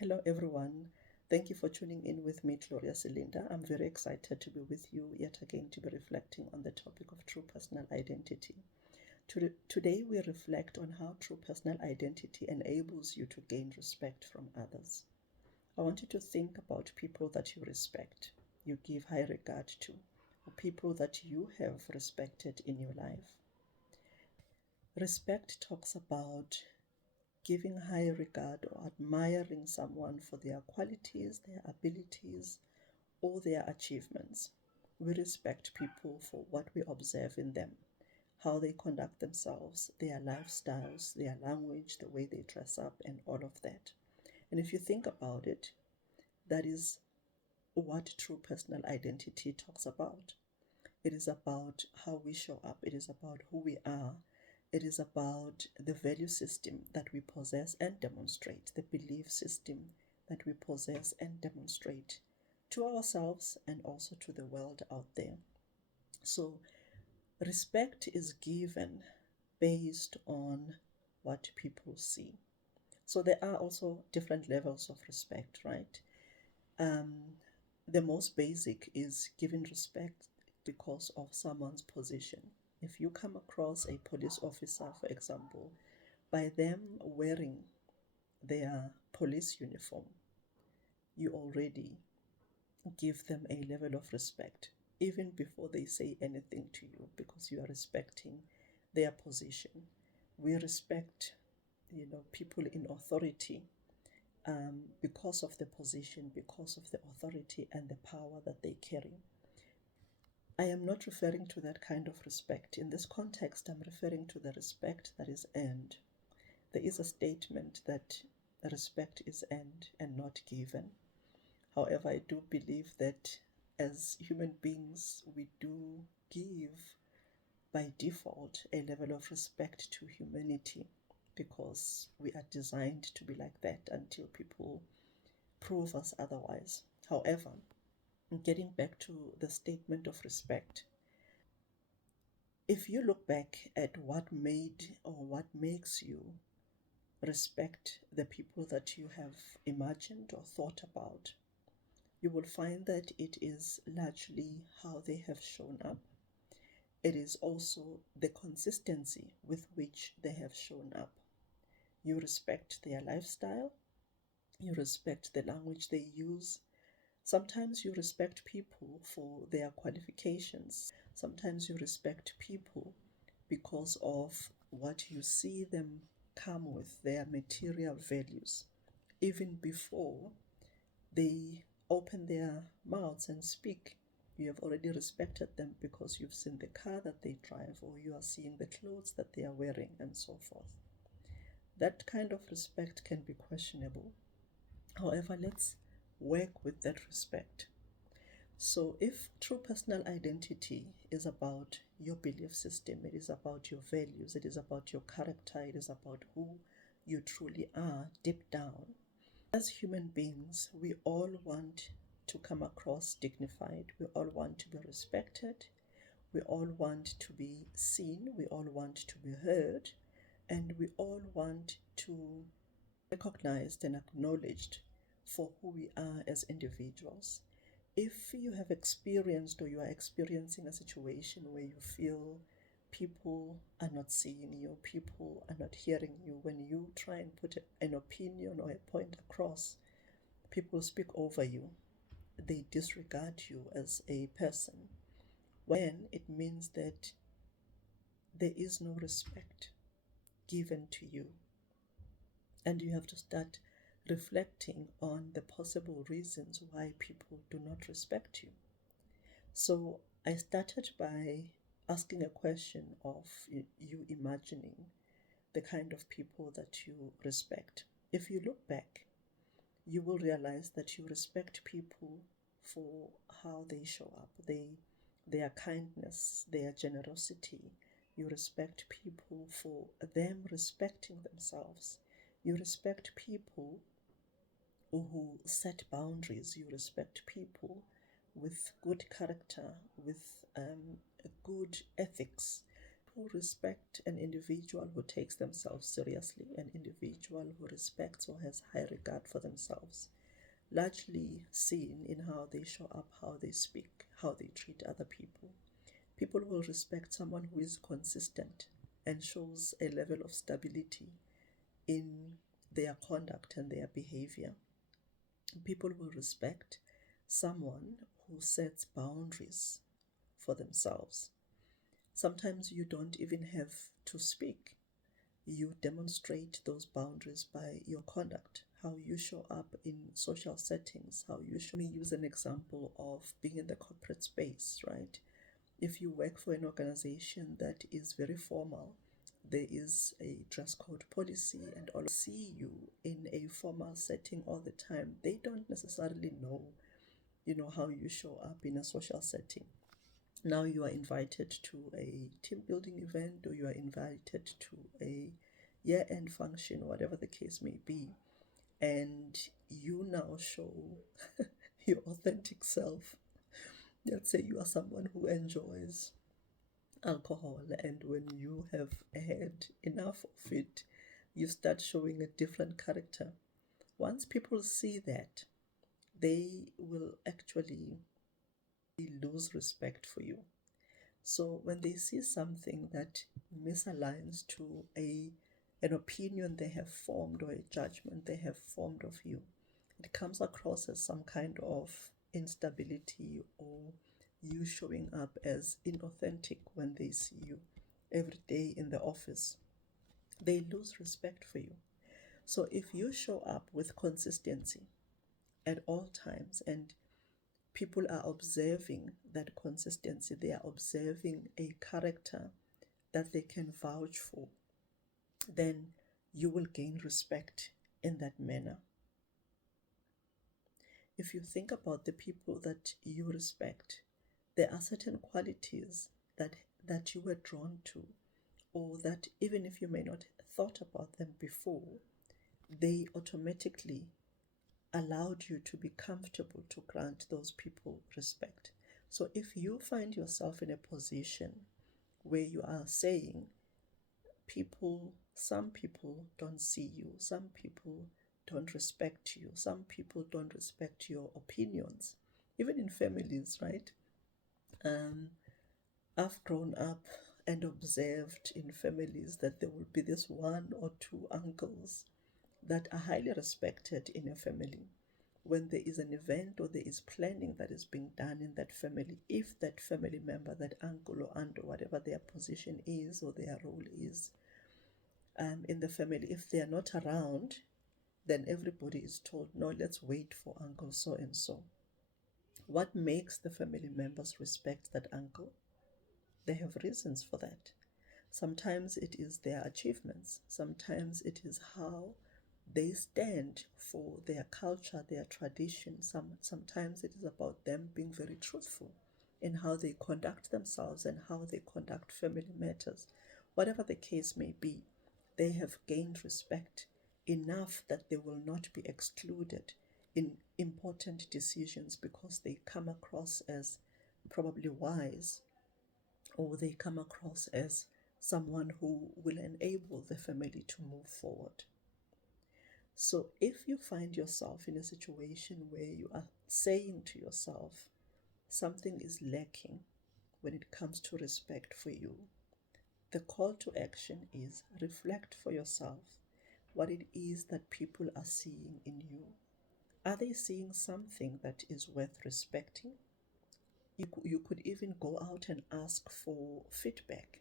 Hello, everyone. Thank you for tuning in with me, Gloria Selinda. I'm very excited to be with you yet again to be reflecting on the topic of true personal identity. Today, we reflect on how true personal identity enables you to gain respect from others. I want you to think about people that you respect, you give high regard to, or people that you have respected in your life. Respect talks about giving high regard or admiring someone for their qualities, their abilities, or their achievements. We respect people for what we observe in them, how they conduct themselves, their lifestyles, their language, the way they dress up, and all of that. And if you think about it, that is what true personal identity talks about. It is about how we show up, it is about who we are, it is about the value system that we possess and demonstrate, the belief system that we possess and demonstrate to ourselves and also to the world out there. So, respect is given based on what people see. So, there are also different levels of respect, right? Um, the most basic is giving respect because of someone's position. If you come across a police officer, for example, by them wearing their police uniform, you already give them a level of respect, even before they say anything to you, because you are respecting their position. We respect, people in authority because of the position, because of the authority and the power that they carry. I am not referring to that kind of respect. In this context, I'm referring to the respect that is earned. There is a statement that respect is earned and not given. However, I do believe that as human beings, we do give by default a level of respect to humanity because we are designed to be like that until people prove us otherwise. However, getting back to the statement of respect, if you look back at what made or what makes you respect the people that you have imagined or thought about, you will find that it is largely how they have shown up. It is also the consistency with which they have shown up. You respect their lifestyle, you respect the language they use. Sometimes you respect people for their qualifications. Sometimes you respect people because of what you see them come with, their material values, even before they open their mouths and speak. You have already respected them because you've seen the car that they drive, or you are seeing the clothes that they are wearing, and so forth. That kind of respect can be questionable. However, let's work with that respect. So, if true personal identity is about your belief system, it is about your values, it is about your character, it is about who you truly are deep down. As human beings, we all want to come across dignified, we all want to be respected, we all want to be seen, we all want to be heard, and we all want to be recognized and acknowledged for who we are as individuals. If you have experienced or you are experiencing a situation where you feel people are not seeing you, people are not hearing you, when you try and put an opinion or a point across, people speak over you, they disregard you as a person, when it means that there is no respect given to you. And you have to start reflecting on the possible reasons why people do not respect you. So I started by asking a question of you imagining the kind of people that you respect. If you look back, you will realize that you respect people for how they show up, their kindness, their generosity. You respect people for them respecting themselves. You respect people who set boundaries. You respect people with good character, with good ethics. People respect an individual who takes themselves seriously, an individual who respects or has high regard for themselves, largely seen in how they show up, how they speak, how they treat other people. People will respect someone who is consistent and shows a level of stability in their conduct and their behavior. People will respect someone who sets boundaries for themselves. Sometimes you don't even have to speak. You demonstrate those boundaries by your conduct, how you show up in social settings, how you show. Let me use an example of being in the corporate space, right? If you work for an organization that is very formal, there is a dress code policy, and all see you in a formal setting all the time. They don't necessarily know, how you show up in a social setting. Now you are invited to a team building event, or you are invited to a year-end function, whatever the case may be, and you now show your authentic self. Let's say you are someone who enjoys alcohol, and when you have had enough of it, you start showing a different character. Once people see that, they will actually lose respect for you. So when they see something that misaligns to an opinion they have formed, or a judgment they have formed of you, it comes across as some kind of instability, or you showing up as inauthentic when they see you every day in the office. They lose respect for you. So if you show up with consistency at all times, and people are observing that consistency, they are observing a character that they can vouch for, then you will gain respect in that manner. If you think about the people that you respect, there are certain qualities that you were drawn to, or that even if you may not have thought about them before, they automatically allowed you to be comfortable to grant those people respect. So if you find yourself in a position where you are saying, some people don't see you, some people don't respect you, some people don't respect your opinions, even in families, right? I've grown up and observed in families that there will be this one or two uncles that are highly respected in a family. When there is an event or there is planning that is being done in that family, if that family member, that uncle or aunt, or whatever their position is or their role is in the family, if they are not around, then everybody is told, no, let's wait for uncle so and so. What makes the family members respect that uncle? They have reasons for that. Sometimes it is their achievements. Sometimes it is how they stand for their culture, their tradition. Sometimes it is about them being very truthful in how they conduct themselves and how they conduct family matters. Whatever the case may be, they have gained respect enough that they will not be excluded in important decisions because they come across as probably wise, or they come across as someone who will enable the family to move forward. So if you find yourself in a situation where you are saying to yourself, something is lacking when it comes to respect for you, the call to action is reflect for yourself what it is that people are seeing in you. Are they seeing something that is worth respecting? You could even go out and ask for feedback,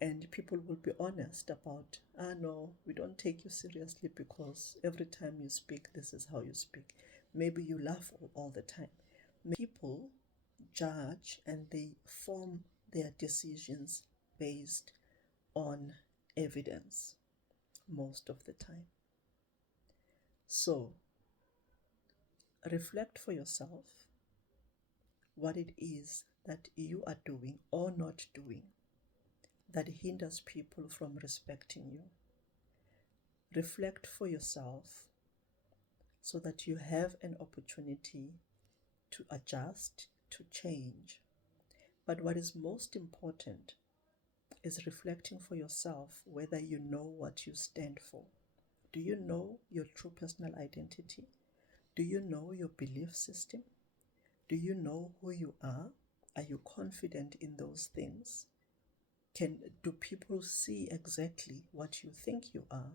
and people will be honest about, no, we don't take you seriously because every time you speak, this is how you speak. Maybe you laugh all the time. People judge and they form their decisions based on evidence most of the time. So reflect for yourself what it is that you are doing or not doing that hinders people from respecting you. Reflect for yourself so that you have an opportunity to adjust, to change. But what is most important is reflecting for yourself whether you know what you stand for. Do you know your true personal identity? Do you know your belief system? Do you know who you are? Are you confident in those things? Do people see exactly what you think you are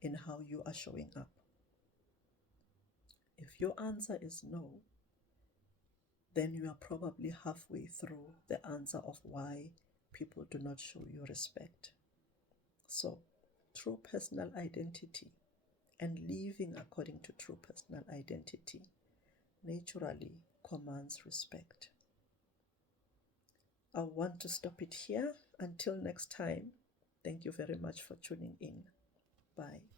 in how you are showing up? If your answer is no, then you are probably halfway through the answer of why people do not show you respect. So, true personal identity and living according to true personal identity naturally commands respect. I want to stop it here. Until next time, thank you very much for tuning in. Bye.